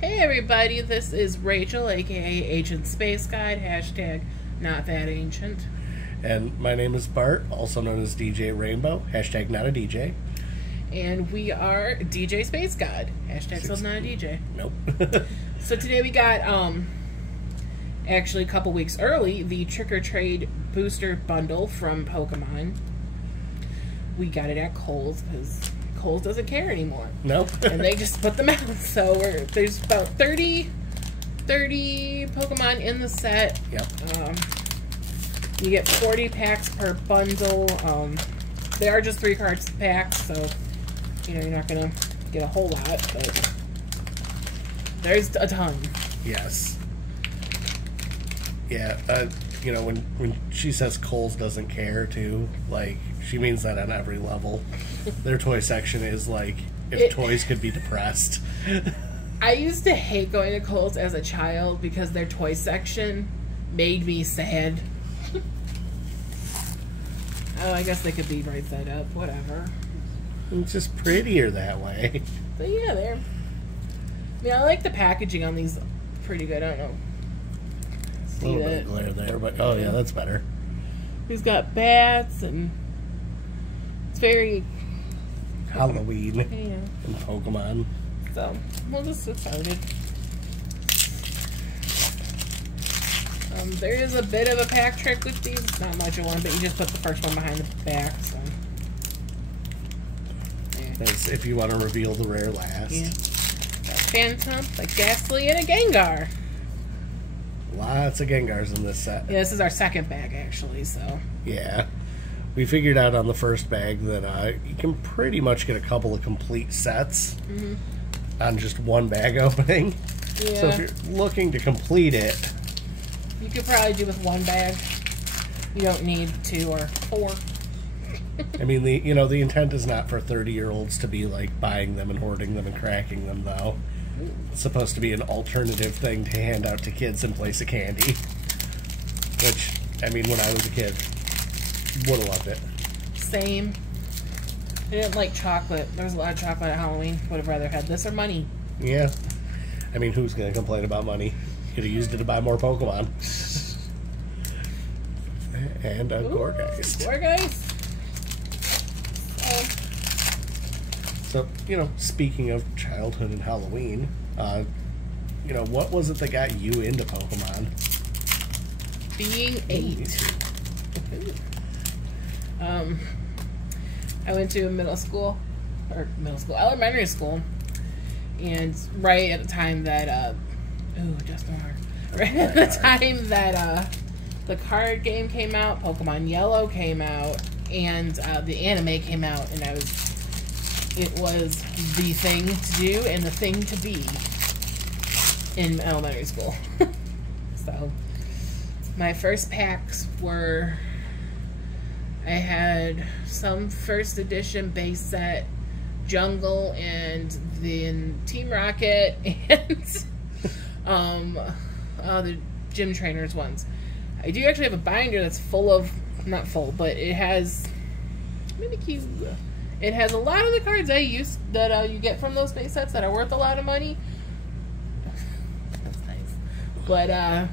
Hey everybody, this is Rachel, aka Ancient Space Guide, hashtag not that ancient. And my name is Bart, also known as DJ Rainbow, hashtag not a DJ. And we are DJ Space God, hashtag still not a DJ. Nope. So today we got, actually a couple weeks early, the Trick or Trade Booster Bundle from Pokemon. We got it at Kohl's because Kohl's doesn't care anymore. Nope. And they just put them out. So there's about 30 Pokemon in the set. Yep. You get 40 packs per bundle. They are just 3 cards packs, so you know you're not gonna get a whole lot, but there's a ton. Yes. Yeah. You know, when she says Kohl's doesn't care too, like, she means that on every level. Their toy section is like, if toys could be depressed. I used to hate going to Kohl's as a child because their toy section made me sad. Oh, I guess they could be right side up. Whatever. It's just prettier that way. But yeah, I mean, I like the packaging on these. Pretty good. I don't know. A little bit of glare there, but oh yeah, that's better. He's got bats and it's very Halloween yeah. and Pokemon. So we'll just get started. There is a bit of a pack trick with these. It's not much of one, but you just put the first one behind the back. So yeah. That's if you want to reveal the rare last. Yeah. Got Phantom, a Ghastly, and a Gengar. Lots of Gengars in this set. Yeah, this is our second bag actually. So yeah, we figured out on the first bag that you can pretty much get a couple of complete sets on just one bag opening. Yeah. So if you're looking to complete it, you could probably do with one bag. You don't need 2 or 4. I mean, the intent is not for 30-year-olds to be like buying them and hoarding them and cracking them, though. It's supposed to be an alternative thing to hand out to kids in place of candy. Which, I mean, when I was a kid, would have loved it. Same. I didn't like chocolate. There was a lot of chocolate at Halloween. Would have rather had this or money. Yeah. I mean, who's going to complain about money? Could have used it to buy more Pokemon. And a Gorgeist. Gorgeist. So, speaking of childhood and Halloween, what was it that got you into Pokemon? Being 8. I went to elementary school, and right at the time that, right at the time that the card game came out, Pokemon Yellow came out, and the anime came out, and it was the thing to do and the thing to be in elementary school. So my first packs were, I had some first edition base set, Jungle, and then Team Rocket, and the gym trainers ones. I do actually have a binder that's full of, not full, but it has it has a lot of the cards I used that you get from those base sets that are worth a lot of money. That's nice. But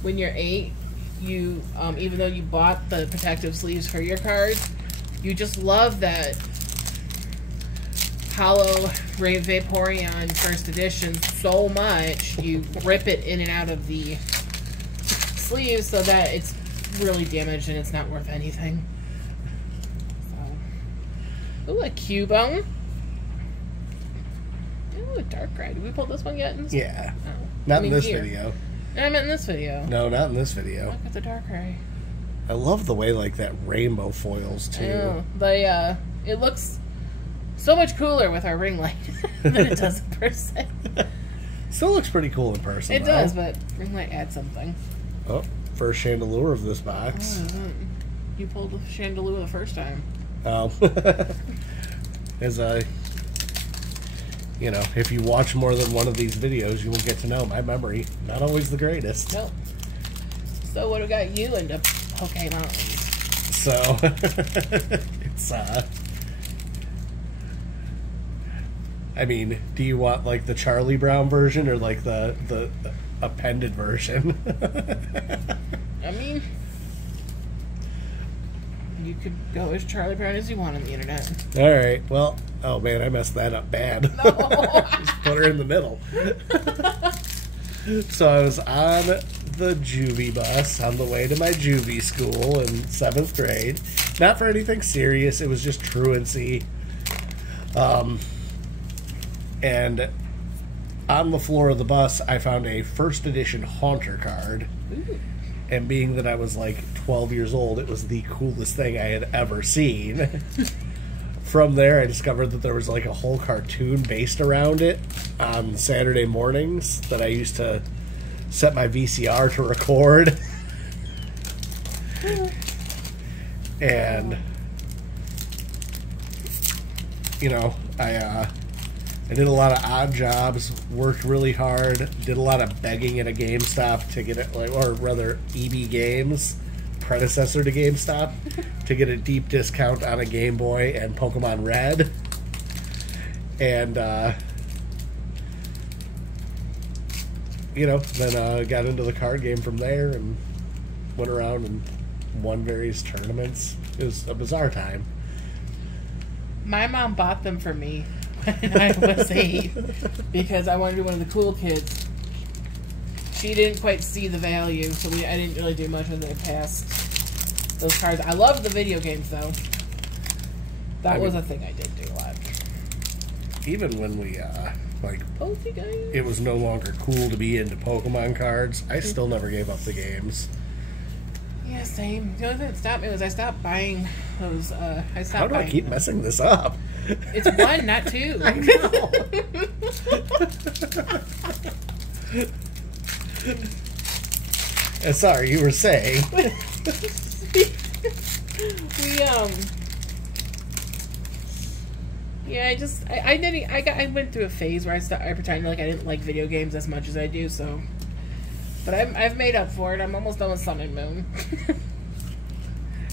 when you're 8, you even though you bought the protective sleeves for your cards, you just love that Hollow Vaporeon first edition so much you rip it in and out of the sleeves so that it's really damaged and it's not worth anything. So, ooh, a Cubone. Ooh, a Darkrai. Did we pull this one yet? Yeah. Oh. Not in this video. No, I meant in this video. No, not in this video. Look at the Darkrai. I love the way like that rainbow foils too. It looks so much cooler with our ring light than it does in person. Still looks pretty cool in person. It does, but ring light adds something. Oh, first Chandelure of this box. Oh, you pulled the Chandelure the first time. Oh. As if you watch more than one of these videos, you will get to know my memory. Not always the greatest. Nope. So what got you into Pokemon? So, it's, I mean, do you want like the Charlie Brown version or like the appended version? I mean, you could go as Charlie Brown as you want on the internet. All right. Well, oh man, I messed that up bad. No. Just put her in the middle. So I was on the juvie bus on the way to my juvie school in 7th grade. Not for anything serious. It was just truancy. And on the floor of the bus, I found a first edition Haunter card. Ooh. And being that I was like 12 years old, it was the coolest thing I had ever seen. From there, I discovered that there was like a whole cartoon based around it on Saturday mornings that I used to set my VCR to record. And, you know, I did a lot of odd jobs, worked really hard, did a lot of begging at a GameStop to get it, like, or rather EB Games, predecessor to GameStop, to get a deep discount on a Game Boy and Pokemon Red. And, you know, then got into the card game from there and went around and won various tournaments. It was a bizarre time. My mom bought them for me when I was 8 because I wanted to be one of the cool kids. She didn't quite see the value, so I didn't really do much when they passed those cards. I loved the video games, though. That was a thing I did do a lot. Even when we, like, Pokemon. it was no longer cool to be into Pokemon cards, I still never gave up the games. Yeah, same. The only thing that stopped me was I stopped buying those, How do I keep messing this up? It's 1, not 2. I know. Sorry, you were saying. Yeah, I went through a phase where I pretended like I didn't like video games as much as I do, so. But I've made up for it. I'm almost done with Sun and Moon.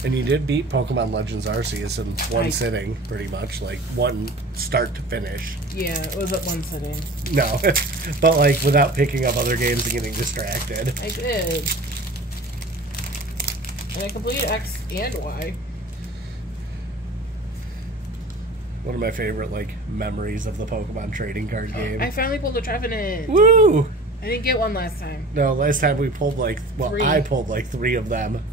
And you did beat Pokemon Legends Arceus in one sitting, pretty much. Like, one start to finish. Yeah, it was at one sitting. No, but like, without picking up other games and getting distracted. I did. And I completed X and Y. One of my favorite, like, memories of the Pokemon trading card game. I finally pulled a Trevenant. Woo! I didn't get one last time. No, last time we pulled, like, well, 3. I pulled, like, 3 of them.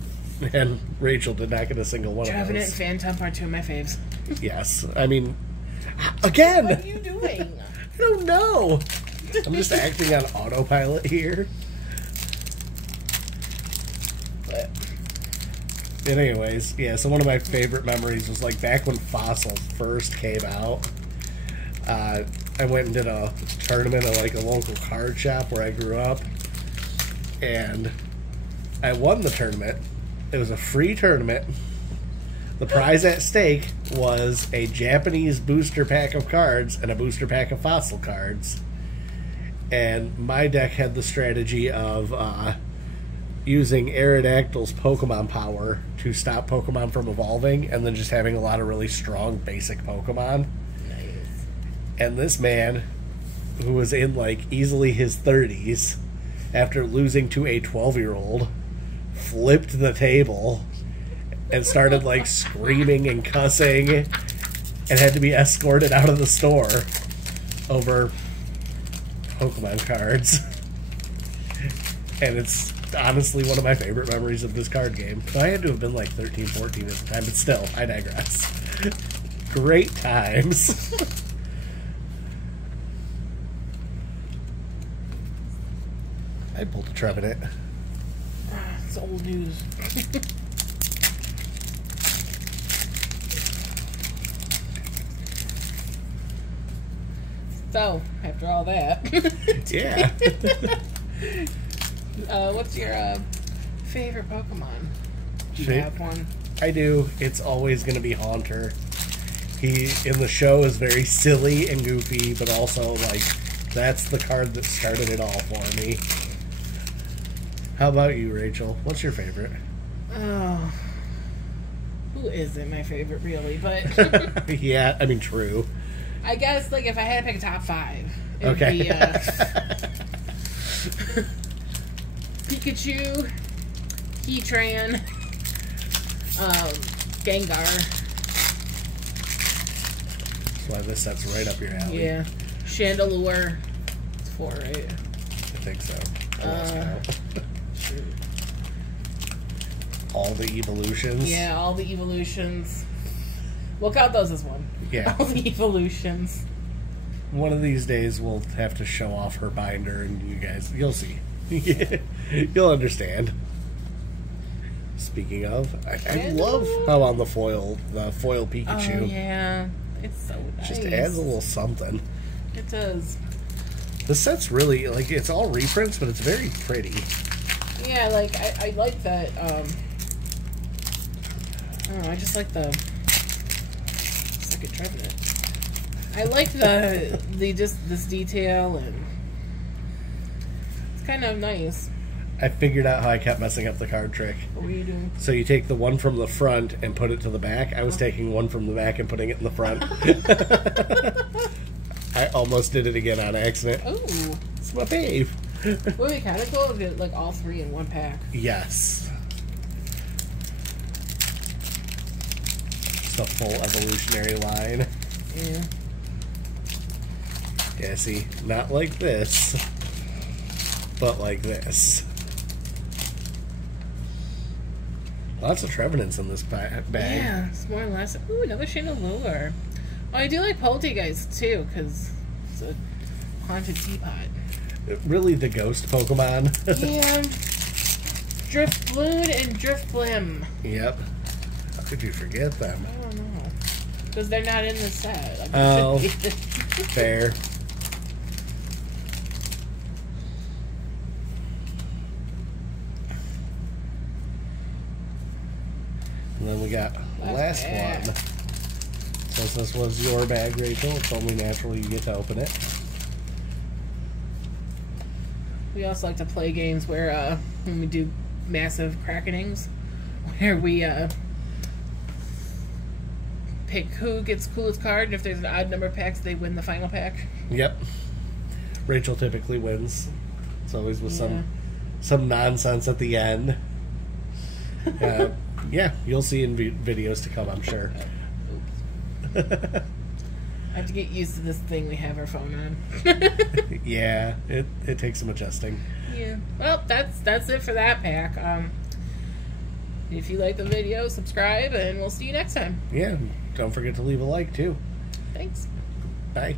And Rachel did not get a single one Trevenant of those. and Phantom are 2 of my faves. Yes. I mean, again! What are you doing? I don't know. I'm just acting on autopilot here. But And anyways, yeah, so one of my favorite memories was, like, back when Fossil first came out. I went and did a tournament at, like, a local card shop where I grew up. And I won the tournament. It was a free tournament. The prize at stake was a Japanese booster pack of cards and a booster pack of Fossil cards. And my deck had the strategy of using Aerodactyl's Pokemon power to stop Pokemon from evolving, and then just having a lot of really strong basic Pokemon. nice. And this man, who was in, like, easily his 30s, after losing to a 12-year-old, flipped the table and started, like, screaming and cussing and had to be escorted out of the store over Pokemon cards. And it's honestly one of my favorite memories of this card game. I had to have been like 13, 14 at the time, but still, I digress. Great times. I pulled a Trevenant. It's old news. So, after all that, Yeah. what's your favorite Pokemon? Do you have one? I do. It's always going to be Haunter. He, in the show, is very silly and goofy, but also, like, that's the card that started it all for me. How about you, Rachel? What's your favorite? Oh, who isn't my favorite, really? But Yeah, I mean, true. I guess, like, if I had to pick a top 5, it would Okay. be Pikachu, Heatran, Gengar. That's why this set's right up your alley. Yeah. Chandelure. It's 4, right? I think so. I lost count. Shoot. All the evolutions. Yeah, all the evolutions. We'll count those as 1. Yeah. All the evolutions. One of these days we'll have to show off her binder, and you guys, you'll see. You'll understand. Speaking of, I love how on the foil Pikachu. Oh, yeah. It's so nice. Just adds a little something. It does. The set's really, like, it's all reprints, but it's very pretty. Yeah, like, I like that, I don't know, I just like the... Second Trevenant. I like just this detail, and it's kind of nice. I figured out how I kept messing up the card trick. What were you doing? So you take the one from the front and put it to the back. I was taking one from the back and putting it in the front. I almost did it again on accident. Oh. It's my fave. Would be kind of cool to get, like, all 3 in one pack. Yes. Just a full evolutionary line. Yeah. Yeah, see, not like this, but like this. Lots of Trevenants in this bag. Yeah, it's more or less. Ooh, another Chandelure. Oh, I do like Poltergeist, too, because it's a haunted teapot. Really the ghost Pokemon. Yeah. Driftblood and Driftblim. Yep. How could you forget them? I don't know. Because they're not in the set. Oh, fair. And then we got the last one. Since this was your bag, Rachel, it's only natural you get to open it. We also like to play games where, when we do massive crackenings, where we, pick who gets coolest card, and if there's an odd number of packs, they win the final pack. Yep. Rachel typically wins. It's always with some nonsense at the end. Yeah, you'll see in videos to come, I'm sure. Oops. I have to get used to this thing we have our phone on. Yeah, it takes some adjusting. Yeah. Well, that's it for that pack. If you like the video, subscribe, and we'll see you next time. Yeah, don't forget to leave a like, too. Thanks. Bye.